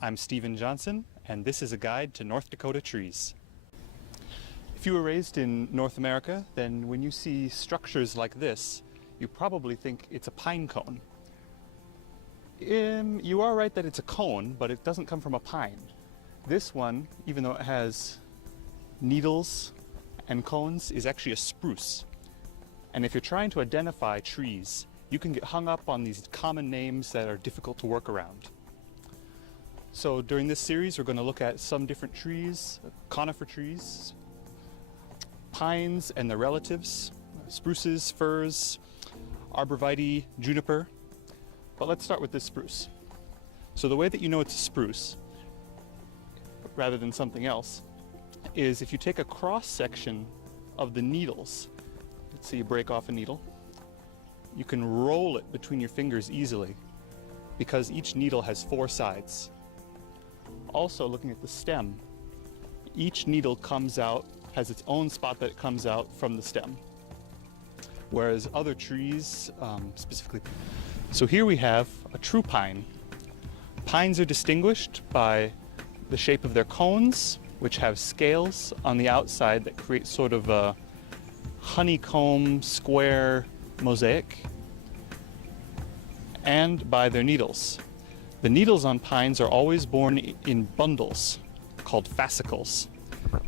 I'm Stephen Johnson, and this is a guide to North Dakota trees. If you were raised in North America, then when you see structures like this, you probably think it's a pine cone. You are right that it's a cone, but it doesn't come from a pine. This one, even though it has needles and cones, is actually a spruce. And if you're trying to identify trees, you can get hung up on these common names that are difficult to work around. So during this series, we're going to look at some different trees, conifer trees, pines and their relatives, spruces, firs, arborvitae, juniper. But let's start with this spruce. So the way that you know it's a spruce, rather than something else, is if you take a cross section of the needles. Let's say you break off a needle. You can roll it between your fingers easily because each needle has 4 sides. Also, looking at the stem, each needle comes out, has its own spot that it comes out from the stem. Whereas other trees, specifically. So here we have a true pine. Pines are distinguished by the shape of their cones, which have scales on the outside that create sort of a honeycomb square mosaic, and by their needles. The needles on pines are always borne in bundles called fascicles.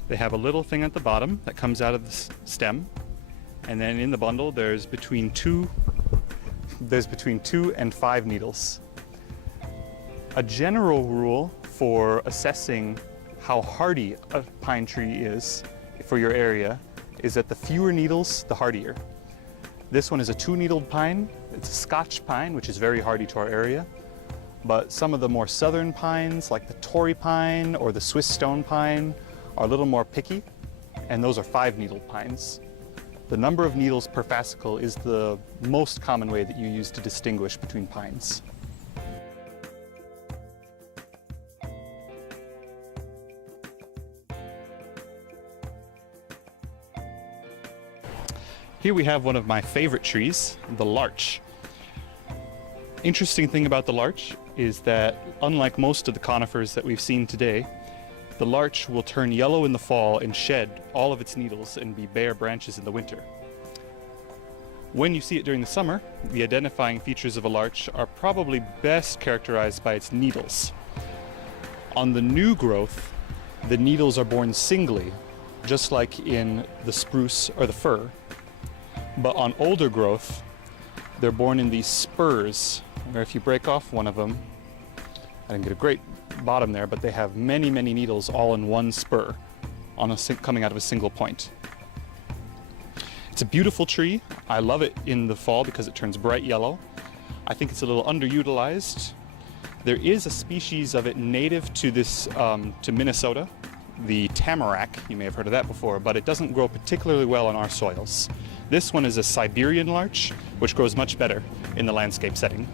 They have a little thing at the bottom that comes out of the stem, and then in the bundle there's between 2 and 5 needles. A general rule for assessing how hardy a pine tree is for your area is that the fewer needles, the hardier. This one is a 2-needled pine. It's a Scotch pine, which is very hardy to our area. But some of the more southern pines, like the Torrey pine or the Swiss stone pine, are a little more picky, and those are 5-needled pines. The number of needles per fascicle is the most common way that you use to distinguish between pines. Here we have one of my favorite trees, the larch. Interesting thing about the larch is that, unlike most of the conifers that we've seen today, the larch will turn yellow in the fall and shed all of its needles and be bare branches in the winter. When you see it during the summer, the identifying features of a larch are probably best characterized by its needles. On the new growth, the needles are borne singly, just like in the spruce or the fir. But on older growth, they're born in these spurs, where if you break off one of them, I didn't get a great bottom there, but they have many, many needles all in one spur coming out of a single point. It's a beautiful tree. I love it in the fall because it turns bright yellow. I think it's a little underutilized. There is a species of it native to to Minnesota, the tamarack. You may have heard of that before, but it doesn't grow particularly well on our soils. This one is a Siberian larch, which grows much better in the landscape setting.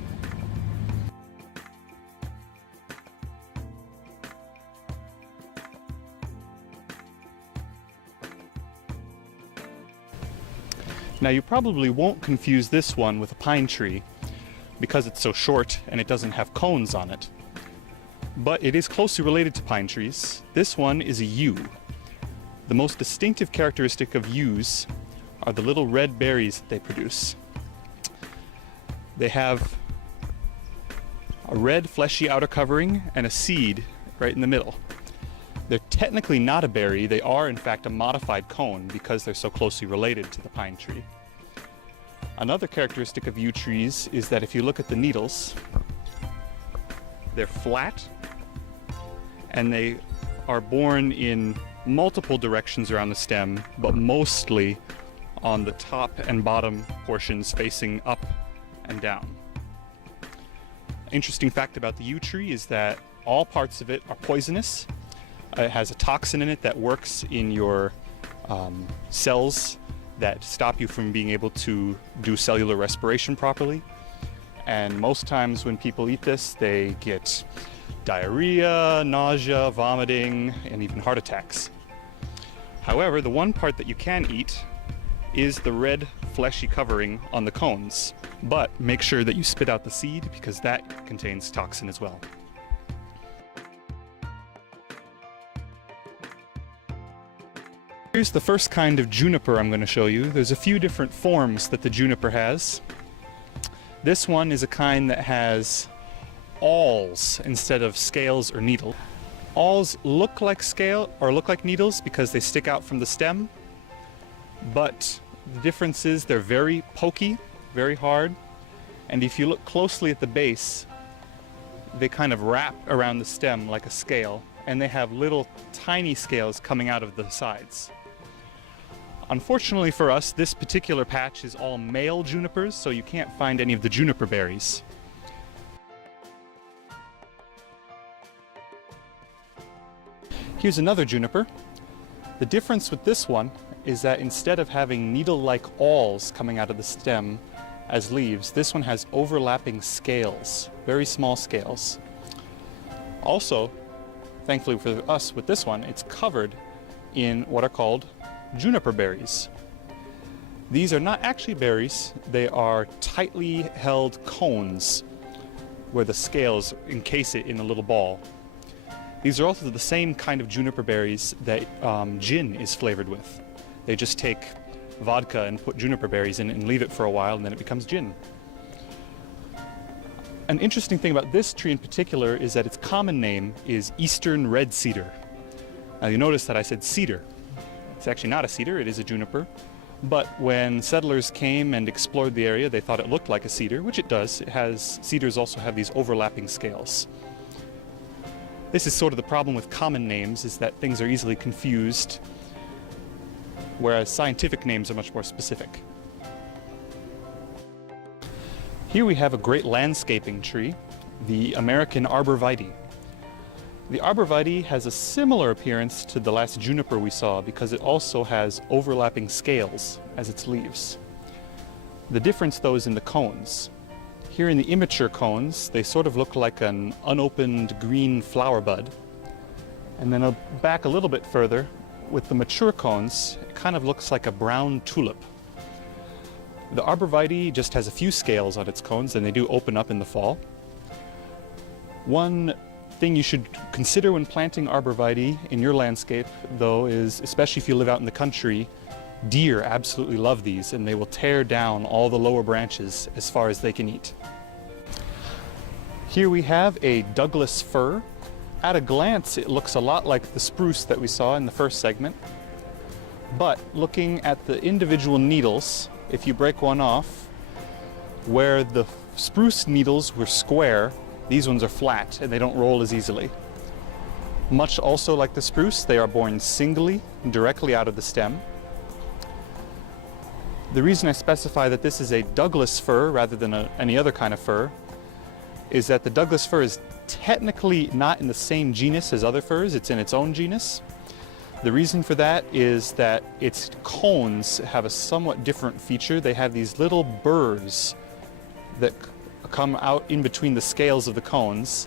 Now you probably won't confuse this one with a pine tree because it's so short and it doesn't have cones on it. But it is closely related to pine trees. This one is a yew. The most distinctive characteristic of yews are the little red berries that they produce. They have a red fleshy outer covering and a seed right in the middle. They're technically not a berry, they are in fact a modified cone because they're so closely related to the pine tree. Another characteristic of yew trees is that if you look at the needles, they're flat and they are borne in multiple directions around the stem, but mostly on the top and bottom portions facing up and down. Interesting fact about the yew tree is that all parts of it are poisonous. It has a toxin in it that works in your cells that stop you from being able to do cellular respiration properly. And most times when people eat this, they get diarrhea, nausea, vomiting, and even heart attacks. However, the one part that you can eat is the red fleshy covering on the cones, but make sure that you spit out the seed because that contains toxin as well. Here's the first kind of juniper I'm going to show you. There's a few different forms that the juniper has. This one is a kind that has awls instead of scales or needles. Awls look like needles because they stick out from the stem, but the difference is they're very pokey, very hard, and if you look closely at the base, they kind of wrap around the stem like a scale, and they have little tiny scales coming out of the sides. Unfortunately for us, this particular patch is all male junipers, so you can't find any of the juniper berries. Here's another juniper. The difference with this one is that instead of having needle-like awls coming out of the stem as leaves, this one has overlapping scales, very small scales. Also, thankfully for us with this one, it's covered in what are called juniper berries. These are not actually berries, they are tightly held cones where the scales encase it in a little ball. These are also the same kind of juniper berries that gin is flavored with. They just take vodka and put juniper berries in it and leave it for a while, and then it becomes gin. An interesting thing about this tree in particular is that its common name is eastern red cedar. Now you notice that I said cedar. It's actually not a cedar, it is a juniper. But when settlers came and explored the area, they thought it looked like a cedar, which it does. Cedars also have these overlapping scales. This is sort of the problem with common names, is that things are easily confused, whereas scientific names are much more specific. Here we have a great landscaping tree, the American arborvitae. The arborvitae has a similar appearance to the last juniper we saw because it also has overlapping scales as its leaves. The difference though is in the cones. Here in the immature cones, they sort of look like an unopened green flower bud. And then back a little bit further, with the mature cones, it kind of looks like a brown tulip. The arborvitae just has a few scales on its cones, and they do open up in the fall. One thing you should consider when planting arborvitae in your landscape, though, is, especially if you live out in the country, deer absolutely love these, and they will tear down all the lower branches as far as they can eat. Here we have a Douglas fir. At a glance, it looks a lot like the spruce that we saw in the first segment, but looking at the individual needles, if you break one off, where the spruce needles were square, these ones are flat and they don't roll as easily. Much also like the spruce, they are borne singly, directly out of the stem. The reason I specify that this is a Douglas fir rather than any other kind of fir is that the Douglas fir is technically not in the same genus as other firs, it's in its own genus. The reason for that is that its cones have a somewhat different feature. They have these little burrs that come out in between the scales of the cones,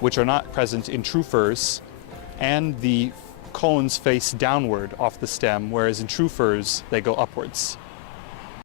which are not present in true firs, and the cones face downward off the stem, whereas in true firs they go upwards.